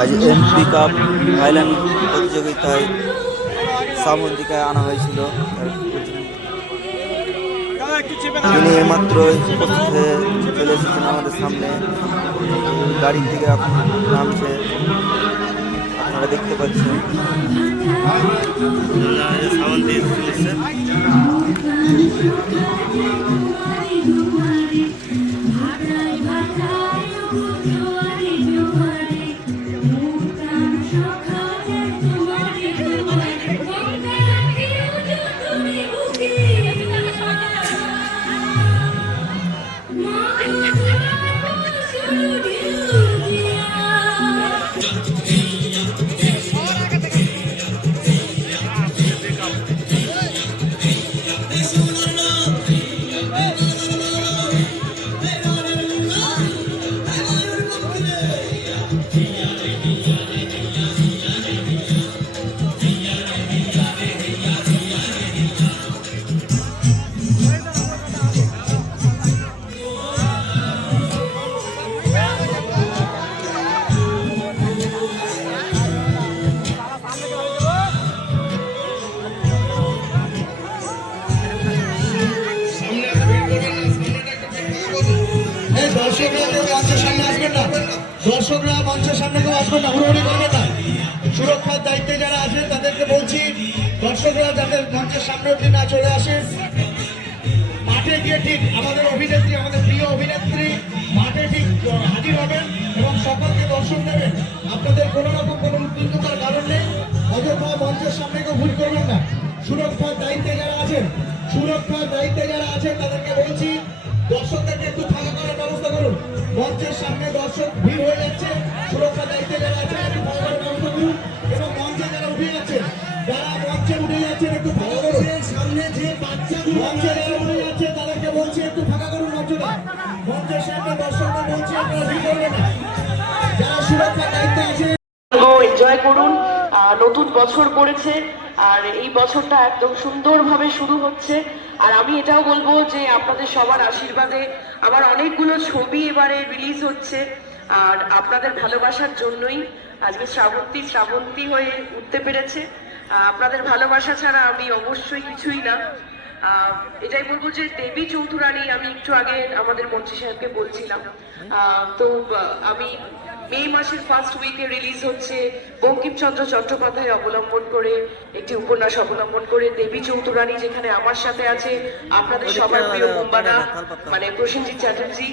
আজ MP cup Thailand প্রতিযোগিতায় শ্রাবন্তীকে আনা হয়েছিল। তিনি এইমাত্র উপস্থিত হয়ে চলে এসেছেন আমাদের সামনে। গাড়ি থেকে এখন নামছে, আপনারা দেখতে পাচ্ছেন। শ্রাবন্তী চলেছে। দর্শকরা মঞ্চের সামনে কেউ আসবেন না, হুড়োহুড়ি করবেন না। সুরক্ষার দায়িত্বে যারা আছেন তাদেরকে বলছি, দর্শকরা যাতে মঞ্চের সামনে অব্দি না চলে আসেন। মাঠে গিয়ে ঠিক আমাদের অভিনেত্রী, আমাদের প্রিয় অভিনেত্রী মাঠে ঠিক হাজির হবেন এবং সকলকে দর্শন দেবেন। আপনাদের কোনো রকম কোনো উদ্বিগ্নতার কারণ নেই। অযথা মঞ্চের সামনে কেউ ভুল করবেন না। সুরক্ষার দায়িত্বে যারা আছেন, তাদেরকে বলছি দর্শকদেরকে একটু ফাঁকা করার ব্যবস্থা করুন। মঞ্চের সামনে দর্শক ভিড় হয়ে যাচ্ছে, সুরক্ষা দায়িত্বে যারা আছেন একটু ফাঁকা করার ব্যবস্থা করুন। এবং মঞ্চে যারা উঠে যাচ্ছেন, একটু ফাঁকা করুন। সামনে যে বাচ্চাগুলো মঞ্চে যারা উঠে যাচ্ছে তাদেরকে বলছি একটু ফাঁকা করুন মঞ্চটা। মঞ্চের সামনে দর্শকদের বলছি আপনারা ভিড় করবেন না। যারা সুরক্ষার দায়িত্বে আছে এনজয় করুন। নতুন বছর পড়েছে আর এই বছরটা একদম সুন্দরভাবে শুরু হচ্ছে। আর আমি এটাও বলবো যে আপনাদের সবার আশীর্বাদে আমার অনেকগুলো ছবি এবারে রিলিজ হচ্ছে, আর আপনাদের ভালোবাসার জন্যই আজকে শ্রাবন্তী হয়ে উঠতে পেরেছে। আপনাদের ভালোবাসা ছাড়া আমি অবশ্যই কিছুই না। এটাই বলবো যে দেবী চৌধুরানী, আমি একটু আগে আমাদের মন্ত্রী সাহেবকে বলছিলাম, তো আমি মে মাসের ফার্স্ট উইকে রিলিজ হচ্ছে বঙ্কিমচন্দ্র চট্টোপাধ্যায় অবলম্বন করে একটি উপন্যাস অবলম্বন করে দেবী চৌধুরানী, যেখানে আমার সাথে আছে আপনাদের সবার প্রিয় মুম্বানা মানে প্রসেনজিৎ চ্যাটার্জি।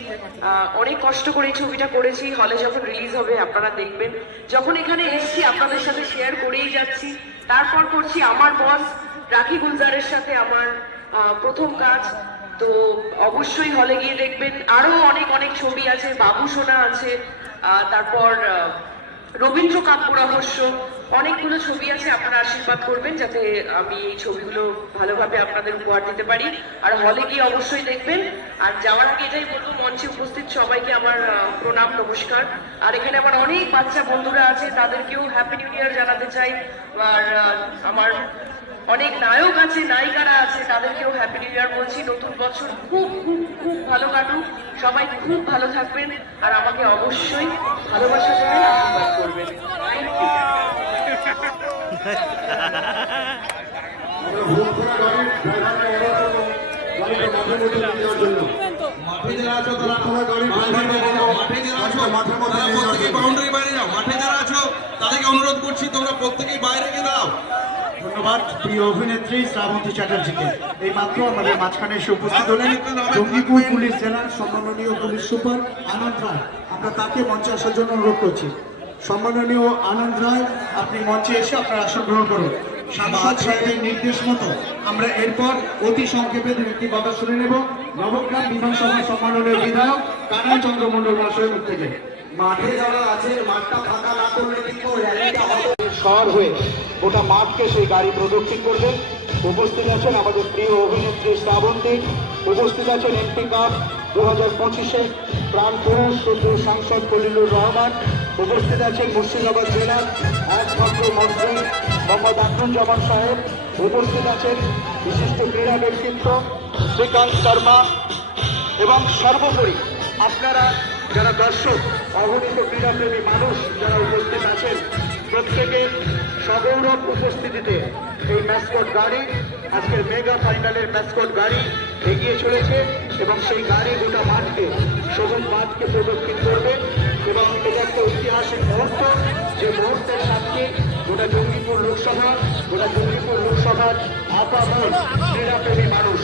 অনেক কষ্ট করে এই ছবিটা করেছি। হলে যখন রিলিজ হবে আপনারা দেখবেন। যখন এখানে এসছি আপনাদের সাথে শেয়ার করেই যাচ্ছি। তারপর করছি আমার বস রাখি গুলজারের সাথে আমার প্রথম কাজ, তো অবশ্যই হলে গিয়ে দেখবেন। আরো অনেক অনেক ছবি আছে, বাবু সোনা আছে, তারপর রবীন্দ্র কাব্য রহস্য, অনেকগুলো ছবি আছে। আপনারা আশীর্বাদ করবেন যাতে আমি এই ছবিগুলো ভালোভাবে আপনাদের উপহার দিতে পারি। আর হলে গিয়ে অবশ্যই দেখবেন। আর যাওয়ার আগে এটাই বলবো, মঞ্চে উপস্থিত সবাইকে আমার প্রণাম, নমস্কার। আর এখানে আমার অনেক বাচ্চা বন্ধুরা আছে, তাদেরকেও হ্যাপি নিউ ইয়ার জানাতে চাই। আর আমার অনেক নায়ক আছে, নায়িকারা আছে, তাদেরকেও হ্যাপি নিউ ইয়ার বলছি। নতুন বছর খুব খুব খুব ভালো কাটুক, সবাই খুব ভালো থাকবেন। আর আমাকে অবশ্যই ভালোবাসা দেবেন, আশীর্বাদ করবেন। মাঠে যারা আছো তাদেরকে অনুরোধ করছি, তোমরা প্রত্যেকেই বাইরে গিয়ে দাও। ধন্যবাদ প্রিয় অভিনেত্রী শ্রাবন্তী চ্যাটার্জিকে। এই মাত্র আমাদের মাঝখানে এসে উপস্থিত হলেন জঙ্গিপুর পুলিশ জেলার সম্মাননীয় পুলিশ সুপার আনন্দ রায়। আমরা তাকে মঞ্চে আসার জন্য অনুরোধ করছি। সম্মাননীয় আনন্দ রায়, আপনি মঞ্চে এসে আপনার আসন গ্রহণ করুন। সাংসদ সাহেবের নির্দেশ মতো আমরা এরপর অতি সংক্ষেপে একটি কথা শুনে নেব নবগ্রাম বিধানসভার সম্মাননীয় বিধায়ক কানাই চন্দ্র মন্ডল মহাশয়ের মুখ থেকে। মাঠে যারা আছে মাঠটা ফাঁকা না করলে কিন্তু র্যালিটা শহর হয়ে গোটা মাঠকে সেই গাড়ি প্রদক্ষিণ করবে। উপস্থিত আছেন আমাদের প্রিয় অভিনেত্রী শ্রাবন্তী, উপস্থিত আছেন এমপি কাপ 2025-এ প্রাণ পুরুষ সুদূর সাংসদ খলিলুর রহমান, উপস্থিত আছেন মুর্শিদাবাদ জেলার একমাত্র মন্ত্রী মোহাম্মদ আখরুজ্জামান সাহেব, উপস্থিত আছেন বিশিষ্ট ক্রীড়া ব্যক্তিত্ব শ্রীকান্ত শর্মা, এবং সর্বোপরি আপনারা যারা দর্শক, অগণিত ক্রীড়াপ্রেমী মানুষ যারা উপস্থিত নীরব উপস্থিতিতে এই ম্যাসকট গাড়ি আজকের মেগা ফাইনালের ম্যাসকট গাড়ি এগিয়ে চলেছে এবং সেই গাড়ি গোটা মাঠকে সবুজ মাঠকে প্রদক্ষিণ করবে এবং এটা একটা ঐতিহাসিক মুহূর্ত, যে মুহূর্তের সাক্ষী গোটা জঙ্গিপুর লোকসভার আপামর ক্রীড়াপ্রেমী মানুষ।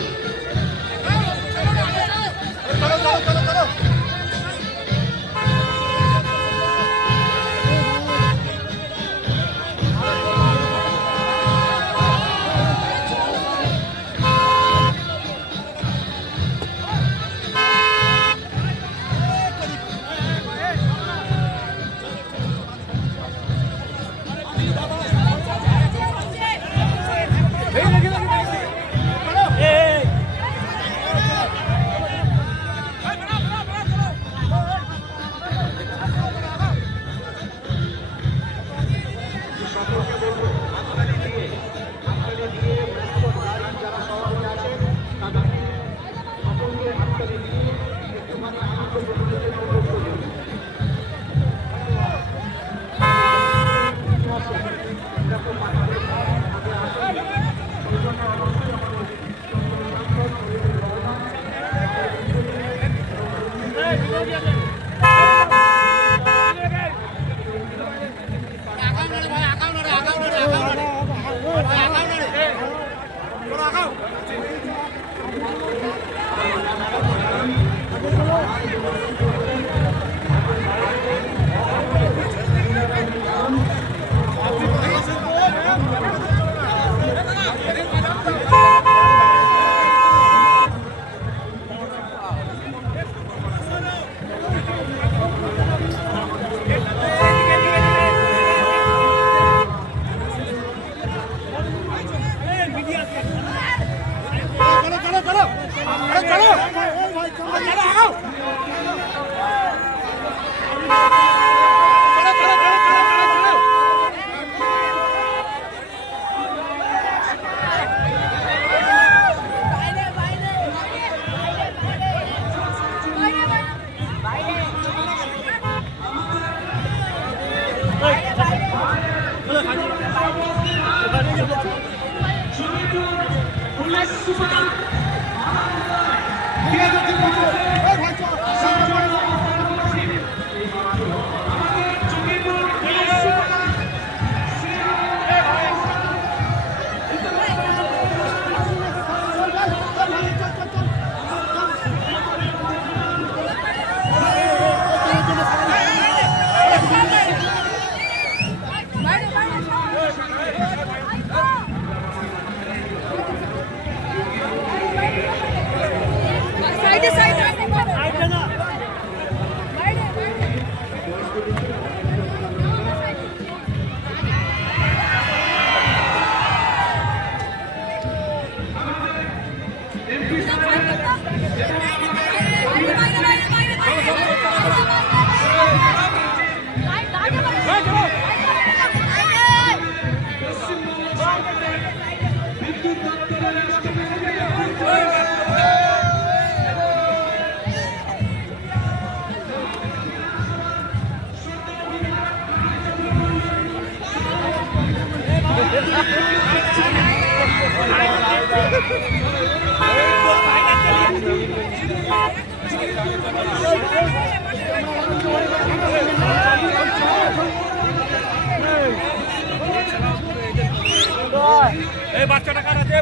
এই বাচ্চাটা কার আছে?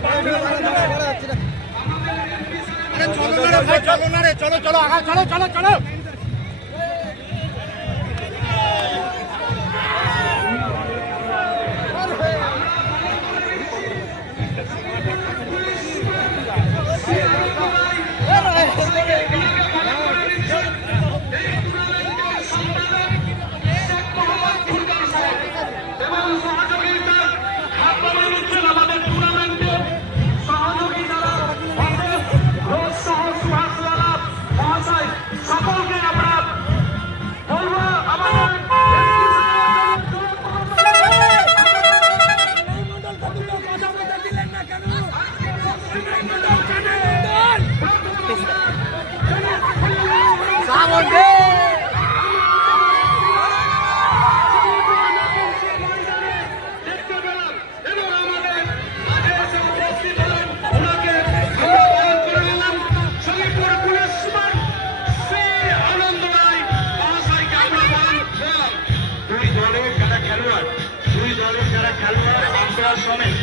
চলো না রে, চলো চলো আগা, চলো চলো চলো। সকলকে সমেত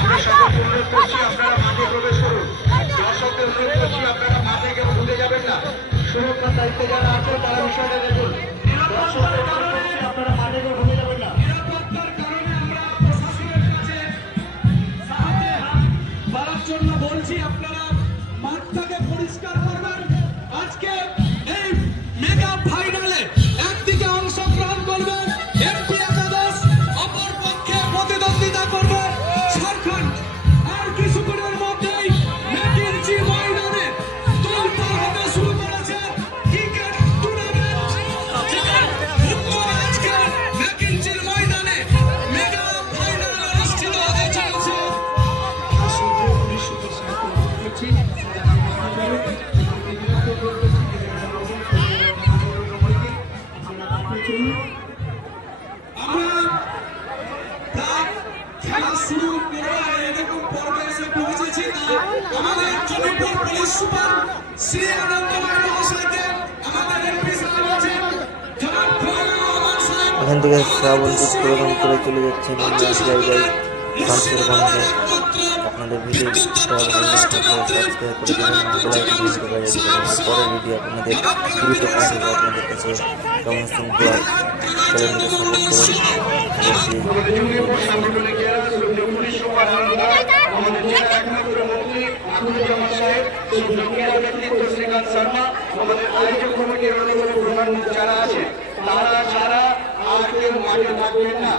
আমরা সকলকে অনুরোধ করছি আপনারা মাঠে প্রবেশ করুন। দর্শকদের অনুরোধ করছি আপনারা মাঠে কেউ ঢুকে যাবেন না। সুরক্ষার দায়িত্বে যারা আছেন তারা বিষয়টা দেখুন। দর্শকদের অনুরোধ করছি আপনারা মাঠে কেউ ঢুকে যাবেন না। নিরাপত্তার কারণে আমরা প্রশাসনের কাছে হাতে হাত বাড়ার জন্য বলছি, আপনারা মাঠটাকে পরিষ্কার করবেন। আজকে এই মেগা ফাইনালে একদিকে অংশগ্রহণ করবে এমপি একাদশ, অপর পক্ষে প্রতিদ্বন্দ্বিতা করবে ঝাড়খণ্ড। আর কিছুক্ষণের মধ্যেই ম্যাকিনজি ময়দানে তোলপাড় হতে শুরু করেছে ক্রিকেট টুর্নামেন্ট। আজকে ম্যাকিনজির ময়দানে মেগা ফাইনাল অনুষ্ঠিত হতে চলেছে। আমরা প্রায় খেলা শুরু করার এরকম পর্বে এসে পৌঁছেছি। আমাদের চন্দ্রপুর পুলিশ সুপার শ্রী আনন্দময় মহাশয়কে আমাদের এমপি সাহেব আছেন জনাব ফজলুর রহমান সাহেব, এখান থেকে শ্রাবন্তী প্রদান করে চলে যাচ্ছেন অন্য এক জায়গায় শামসেরগঞ্জে। আপনাদের ভিডিওটা ভালো লাগলে সাবস্ক্রাইব করে দেবেন, বেলাইকন দিতে পারেন। পরের ভিডিও আপনাদের দ্রুত পৌঁছে যাবে আপনাদের কাছে। কেমন আছেন ব্লগ চ্যানেলটিকে সাপোর্ট করুন। আমাদের চন্দ্রপুর সাংগঠনিক জেলা সুপ্রিয় পুলিশ সুপার আনন্দ, আমাদের জেলার একমাত্র মন্ত্রী আকুলুজ্জামান সাহেব, সুপ্রিয় ক্রীড়া ব্যক্তিত্ব শ্রীকান্ত শর্মা, আমাদের আয়োজক কমিটির অন্যান্য প্রধান যারা আছে তারা ছাড়া আর কেউ মাঠে থাকবেন না।